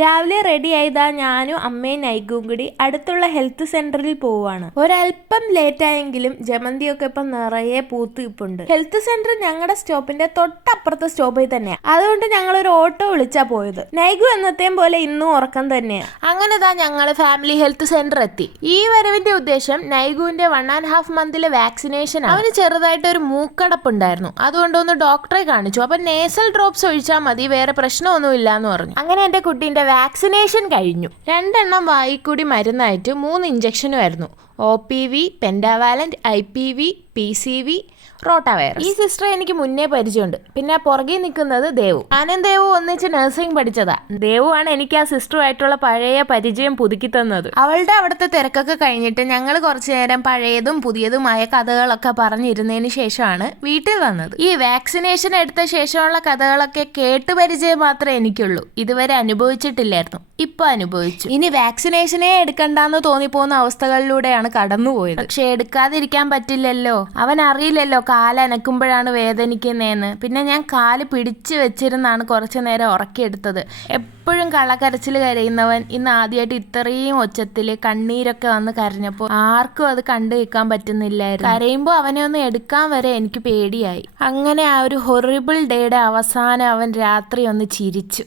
രാവിലെ റെഡി ആയതാ ഞാനും അമ്മയും നൈഗും കൂടി അടുത്തുള്ള ഹെൽത്ത് സെന്ററിൽ പോവാണ്. ഒരല്പം ലേറ്റ് ആയെങ്കിലും ജമന്തിയൊക്കെ ഇപ്പം നിറയെ പൂത്ത് ഇപ്പുണ്ട്. ഹെൽത്ത് സെന്റർ ഞങ്ങളുടെ സ്റ്റോപ്പിന്റെ തൊട്ടപ്പുറത്തെ സ്റ്റോപ്പിൽ തന്നെയാണ്. അതുകൊണ്ട് ഞങ്ങൾ ഒരു ഓട്ടോ വിളിച്ചാ പോയത്. നൈഗു എന്നത്തെയും പോലെ ഇന്നും ഉറക്കം തന്നെയാണ്. അങ്ങനെതാ ഞങ്ങൾ ഫാമിലി ഹെൽത്ത് സെന്റർ എത്തി. ഈ വരവിന്റെ ഉദ്ദേശം നൈഗുവിന്റെ 1.5 മന്തിലെ വാക്സിനേഷൻ. അവന് ചെറുതായിട്ട് ഒരു മൂക്കടപ്പുണ്ടായിരുന്നു. അതുകൊണ്ട് ഒന്ന് ഡോക്ടറെ കാണിച്ചു. അപ്പൊ നേസൽ ഡ്രോപ്സ് ഒഴിച്ചാൽ മതി, വേറെ പ്രശ്നമൊന്നും ഇല്ലാന്ന് പറഞ്ഞു. അങ്ങനെ എന്റെ കുട്ടീന്റെ വാക്സിനേഷൻ കഴിഞ്ഞു. 2 എണ്ണം വായിക്കൂടി മരുന്നായിട്ട് 3 ഇഞ്ചക്ഷനുമായിരുന്നു. OPV, pentavalent, IPV, PCV, rotavirus. ഈ സിസ്റ്റർ എനിക്ക് മുന്നേ പരിചയമുണ്ട്. പിന്നെ പുറകെ നിൽക്കുന്നത് ദേവു. ഞാനും ദേവു ഒന്നിച്ച് നഴ്സിംഗ് പഠിച്ചതാ. ദേവുവാണ് എനിക്ക് ആ സിസ്റ്ററുമായിട്ടുള്ള പഴയ പരിചയം പുതുക്കി തന്നത്. അവളുടെ അവിടുത്തെ തിരക്കൊക്കെ കഴിഞ്ഞിട്ട് ഞങ്ങൾ കുറച്ചു നേരം പഴയതും പുതിയതുമായ കഥകളൊക്കെ പറഞ്ഞിരുന്നതിന് ശേഷമാണ് വീട്ടിൽ വന്നത്. ഈ വാക്സിനേഷൻ എടുത്ത ശേഷമുള്ള കഥകളൊക്കെ കേട്ട് പരിചയം മാത്രമേ എനിക്കുള്ളൂ. ഇതുവരെ അനുഭവിച്ചിട്ടില്ലായിരുന്നു. ഇപ്പൊ അനുഭവിച്ചു. ഇനി വാക്സിനേഷനെ എടുക്കണ്ടെന്ന് തോന്നിപ്പോകുന്ന അവസ്ഥകളിലൂടെയാണ് കടന്നുപോയത്. പക്ഷെ എടുക്കാതിരിക്കാൻ പറ്റില്ലല്ലോ. അവൻ അറിയില്ലല്ലോ കാലനക്കുമ്പോഴാണ് വേദനിക്കുന്നതെന്ന്. പിന്നെ ഞാൻ കാല് പിടിച്ചു വെച്ചിരുന്നാണ് കുറച്ചു നേരം ഉറക്കിയെടുത്തത്. എപ്പോഴും കള്ളക്കരച്ചിൽ കരയുന്നവൻ ഇന്ന് ആദ്യമായിട്ട് ഇത്രയും ഒച്ചത്തില് കണ്ണീരൊക്കെ വന്ന് കരഞ്ഞപ്പോൾ ആർക്കും അത് കണ്ടു നിൽക്കാൻ പറ്റുന്നില്ലായിരുന്നു. കരയുമ്പോൾ അവനെ ഒന്ന് എടുക്കാൻ വരെ എനിക്ക് പേടിയായി. അങ്ങനെ ആ ഒരു ഹൊറിബിൾ ഡേയുടെ അവസാനം അവൻ രാത്രി ഒന്ന് ചിരിച്ചു.